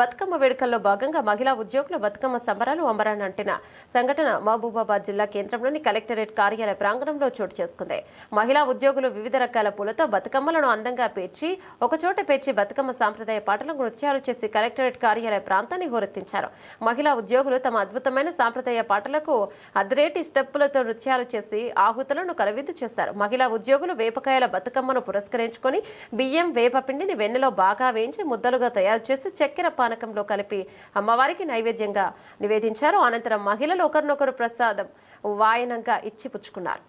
బతుకమ్మ వేడుకల్లో భాగంగా మహిళా ఉద్యోగుల బతుకమ్మ సంబరాలు అంబరాన్నంటిన సంఘటన మహబూబాబాద్ జిల్లా కేంద్రంలోని కలెక్టరేట్ కార్యాలయ ప్రాంగణంలో చోటు చేసుకుంది. మహిళా ఉద్యోగులు వివిధ రకాల పూలతో బతుకమ్మలను అందంగా పేర్చి ఒకచోట పేర్చి బతుకమ్మ సాంప్రదాయ పాటలు నృత్యాలు చేసి కలెక్టరేట్ కార్యాలయ ప్రాంతాన్ని హోరెత్తించారు. మహిళా ఉద్యోగులు తమ అద్భుతమైన సాంప్రదాయ పాటలకు అద్రేటి స్టెప్పులతో నృత్యాలు చేసి ఆహుతులను కలవిద్దు చేశారు. మహిళా ఉద్యోగులు వేపకాయల బతుకమ్మను పురస్కరించుకొని బియ్యం వేపపిండిని వెన్నెలో బాగా వేయించి ముద్దలుగా తయారు చేసి చక్కెర పానకంలో కలిపి అమ్మవారికి నైవేద్యంగా నివేదించారు. అనంతరం మహిళలు ఒకరినొకరు ప్రసాదం వాయనంగా ఇచ్చి పుచ్చుకున్నారు.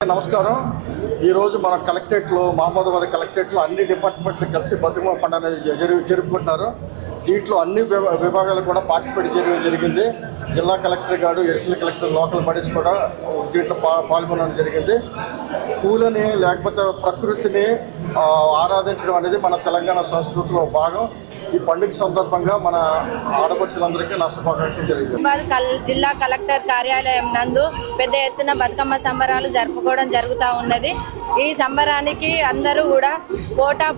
నమస్కారం. ఈరోజు మన కలెక్టరేట్లో మహబూబాబాద్ కలెక్టరేట్లో అన్ని డిపార్ట్మెంట్లు కలిసి బతుకమ్మ పండుగ జరుపుకుంటున్నారు. దీంట్లో అన్ని విభాగాలు కూడా పార్టిసిపేట్ చేయడం జరిగింది. జిల్లా కలెక్టర్ గారు, ఎడిషనల్ కలెక్టర్, లోకల్ బాడీస్ కూడా దీంట్లో పాల్గొనడం జరిగింది. పూలని లేకపోతే ప్రకృతిని ఆరాధించడం అనేది మన తెలంగాణ సంస్కృతిలో భాగం. ఈ పండుగ సందర్భంగా మన ఆడపడుచులందరికీ నా శుభాకాంక్షలు తెలియజేస్తాను. జిల్లా కలెక్టర్ కార్యాలయం నందు పెద్ద ఎత్తున బతుకమ్మ సంబరాలు జరుపుకోవడం జరుగుతూ ఉన్నది. ఈ సంబరానికి అందరూ కూడా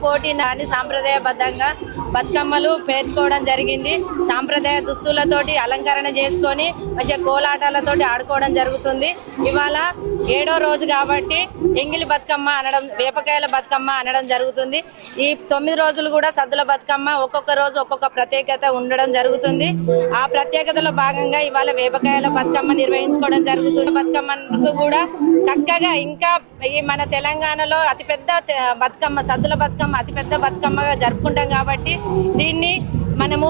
పోటీ నాని సాంప్రదాయబద్ధంగా బతుకమ్మలు పేర్చుకోవడం జరిగింది. సాంప్రదాయ దుస్తులతోటి అలంకరణ చేసుకొని మంచిగా కోలాటాలతోటి ఆడుకోవడం జరుగుతుంది. ఇవాళ 7వ రోజు కాబట్టి ఎంగిలి బతుకమ్మ అనడం, వేపకాయల బతుకమ్మ అనడం జరుగుతుంది. ఈ 9 రోజులు కూడా సద్దుల బతుకమ్మ ఒక్కొక్క రోజు ఒక్కొక్క ప్రత్యేకత ఉండడం జరుగుతుంది. ఆ ప్రత్యేకతలో భాగంగా ఇవాళ వేపకాయల బతుకమ్మ నిర్వహించుకోవడం జరుగుతుంది. బతుకమ్మకు కూడా చక్కగా ఇంకా ఈ మన తెలంగాణలో అతిపెద్ద బతుకమ్మ, సద్దుల బతుకమ్మ అతిపెద్ద బతుకమ్మగా జరుపుకుంటాం కాబట్టి దీన్ని మనము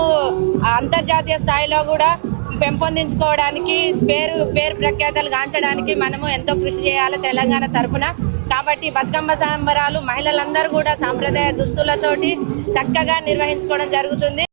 అంతర్జాతీయ స్థాయిలో కూడా పెంపొందించుకోవడానికి, పేరు ప్రఖ్యాతలు గాంచడానికి మనము ఎంతో కృషి చేయాలి తెలంగాణ తరఫున. కాబట్టి బతుకమ్మ సంబరాలు మహిళలందరూ కూడా సాంప్రదాయ దుస్తులతోటి చక్కగా నిర్వహించుకోవడం జరుగుతుంది.